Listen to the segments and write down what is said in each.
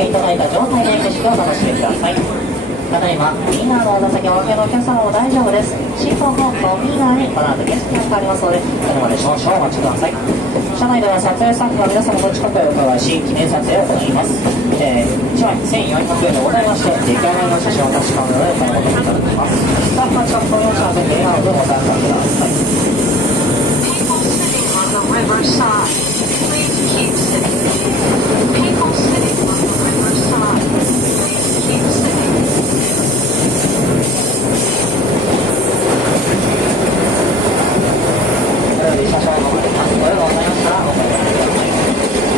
けいただいた状態で景色をお楽しみください。ただいま右側の座席お分けのお客様も大丈夫です。進行方向右側にこの後景色が変わりますので、それまで少々お待ちください。車内では撮影スタッフが皆様の近くへお伺いし、記念撮影を行います。1枚1400円でございまして、出来上がりの写真を確かめるのでお求めいただきます。スタッフは近くの4車で笑顔でご参加ください。People sitting on the riverside, please keep sitting. People sitting on the riverside, please keep sitting. それでは車掌の方でご用意ございましたらお帰りください。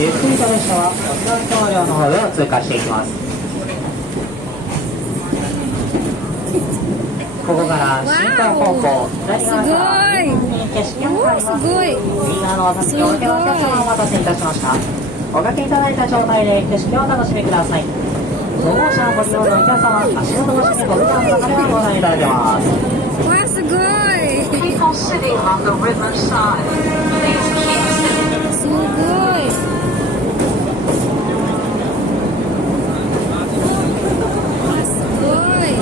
ゆっくりと列車は沖縄橋梁の方へを通過していきます。ここから進行方向左側から右に景色が変わります。右側のお座席をお受けのお客様お待たせいたしました。おかけいただいた状態で景色をお楽しみください。5号車をご利用のお客様、足元越しに扉の中ではご覧いただけます。わあ、すごい。People sitting on the riverside, please keep sitting. すごい。すごい。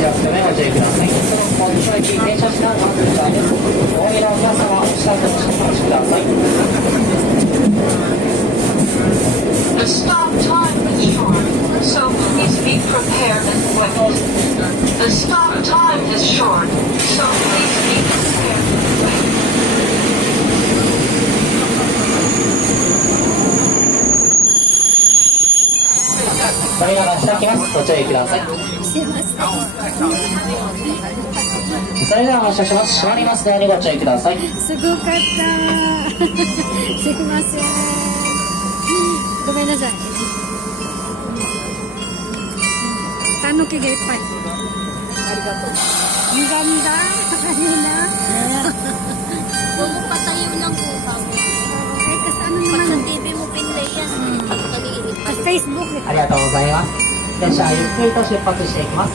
気をつけめご注意ください。本日の駅停車しながらの通過です。お降りのお客様、お支度にお待ちください。The stop time is short, so please be prepared and wait. The stop time is short, so please be prepared and wait. それでは出しておきます。ご注意ください。それでは発車します。閉まりますのでご注意ください。すごかった。すいません。ごめんなさい。たぬきがいっぱい。ありがとう。Ang ganda. Kanina. Huwag mo patayo lang po kami. Eh, kasi ano Pag sa naman. TV mo pinlay yan. Nag-iinit pa. Sa Facebook eh. ありがとうございます。電車はゆっくりと出発していきます。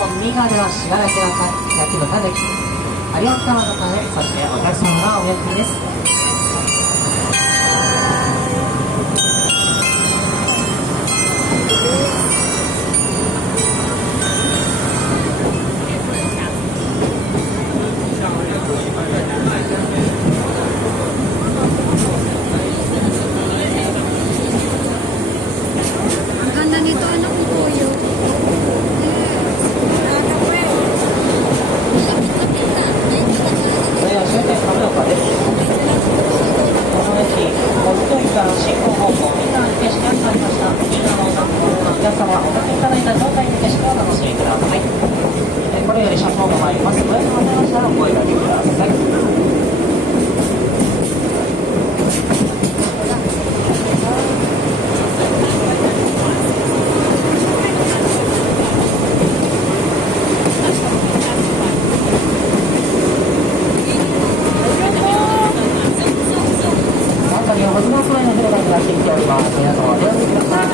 もう右側では信楽焼きのたぬき、有岡川のため、そしてお客様がおやきです。Ang ganda nito, ano kung tuyo. Ano po yun? それでは終点亀岡です。この駅、小太駅から進行方向、みんなに景色が変わりました。みんなのお客様、おかけいただいた状態の景色をお楽しみください。これより車掌が参ります。ご用意がございましたらお声掛けください。辺りは保津川公園の広場になってきております。皆様お出ください。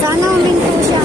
Sana huminto siya.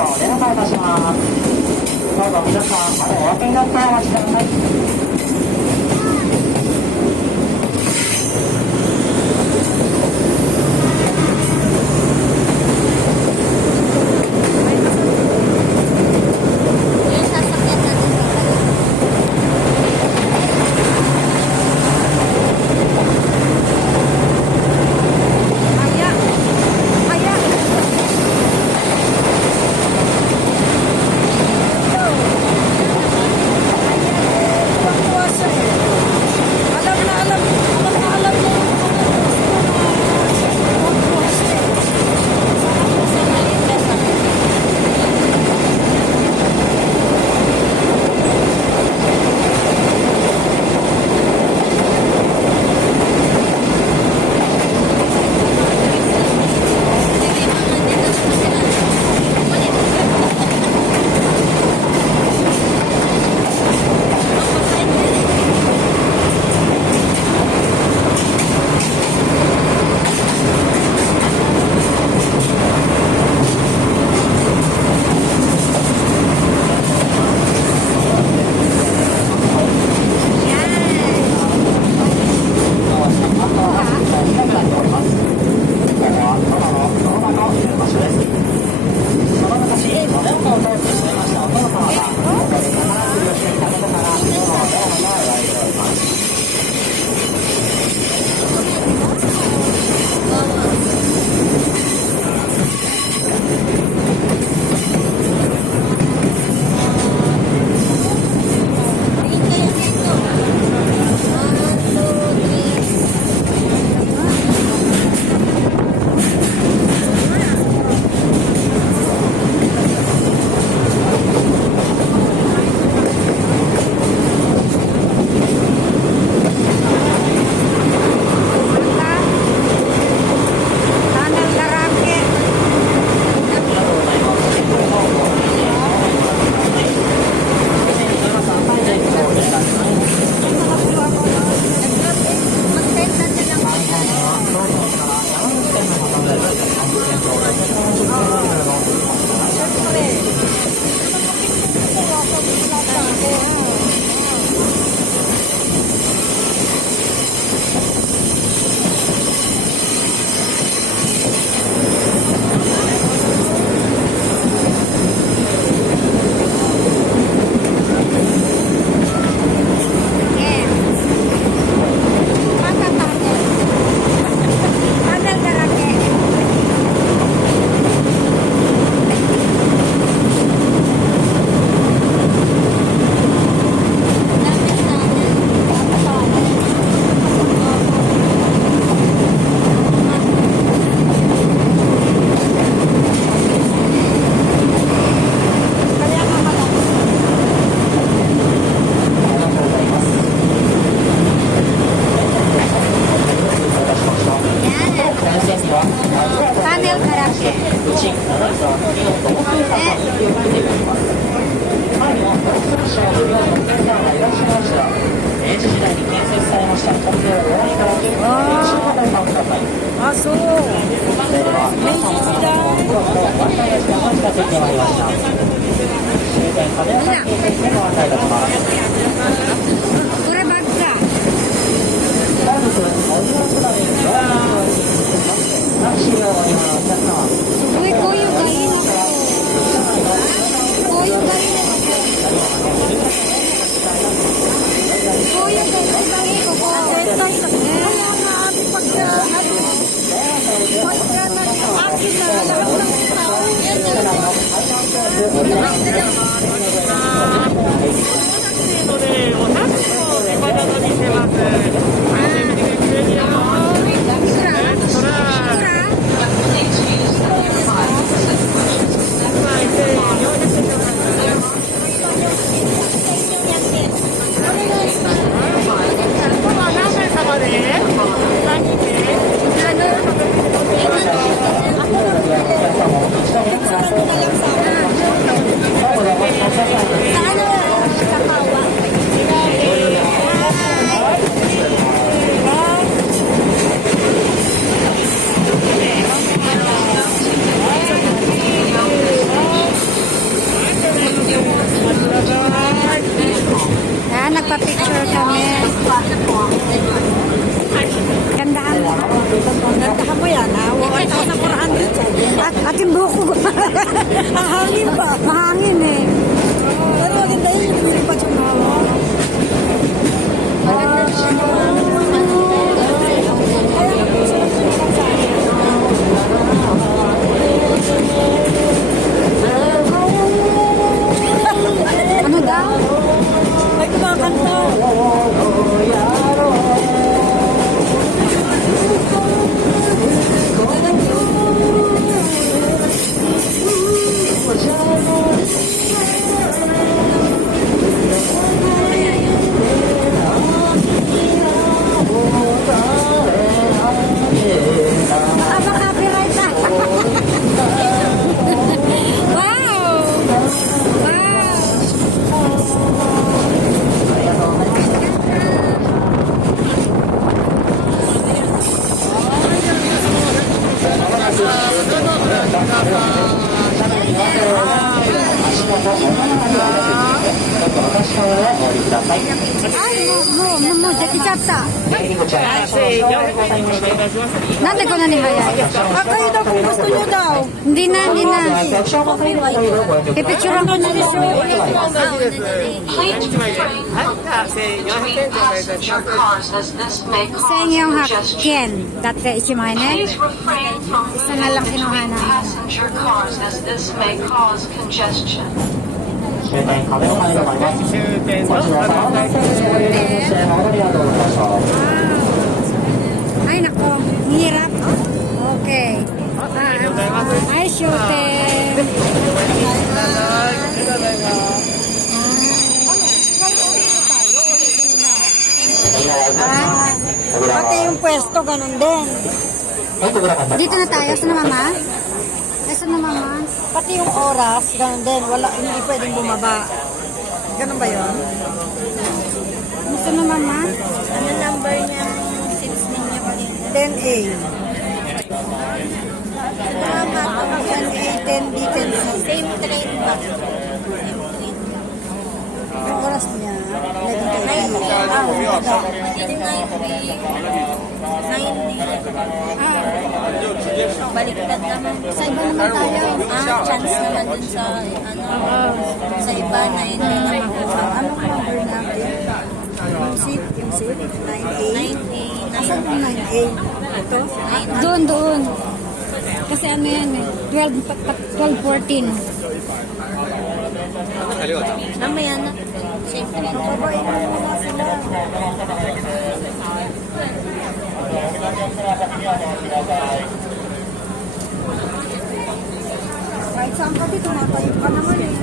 車をお出迎えいたします。どうぞ皆さん、窓をお開けになってお待ちください。Yung sasakyan natin sa kayo. Kaya. Kaya. Pagpuwasa eh. Alam na alam. Alam na alam niya yung pagpuwasa eh. Sa maliit na sakyan. Hindi mga dito sa sila. Maliit na Tunnel Karake. mag-send na sila ng Yeah. Tunnel Karake. Kaya nga malaki. タネルからって。明治時代に建設されました東京大井川近辺の新型をください。あ、そう。それでは皆様のご協力とご案内の時間が近づいてまいりました。終点亀岡駅にてご案内いたします。 こればっか。本日お湯をくだめる乗車をしてタクシーをご利用のお客様、すごいこういうがいいな。こういうがいいな。こういうが一番いいここ。絶対さ。Mahangin pa. Mahangin eh. Pero maganda yun. Lumilipad yung mahangin. Ano daw? May kumakanta. Baka copyright na. Wow! Wow!もうできちゃった。なんでこんなに早い？赤いだ、kung gusto niyo daw. Hindi na. Ipicturean ko na rin. Please refrain from between passenger cars as this may cause 1000円 congestion. だって1万円ね。 Please refrain from Isa na lang moving kinuha between namin. passenger cars as this may cause congestion. 終点壁の前でございます。本日はサービスご利用にして誠にありがとうございました。 Ay, nako. Hirap. Okay. Ay, shooting. Pati yung pwesto, ganun din. Dito na tayo. Saan na, mama? Saan na, mama? Pati yung oras, ganun din. Wala, hindi pwedeng bumaba. Ganun ba yun? Saan na, mama? Ano number niya? 6 ninyo kanina? 10A. Tama. 10A, 10B, 10C. Same train ba? Yung oras niya, 11:30. 9D. Baliktad naman. Sa iba naman tayo. Chance naman dun sa sa iba na hindi na makuha. Anong number natin? Yung seat, 9A. 9D. Asan yung 9A? Ito? Doon. Kasi ano yan eh, 12:14. Mamaya na. Same train. Babae na muna sila. Kahit saan ka dito, matayo ka naman eh.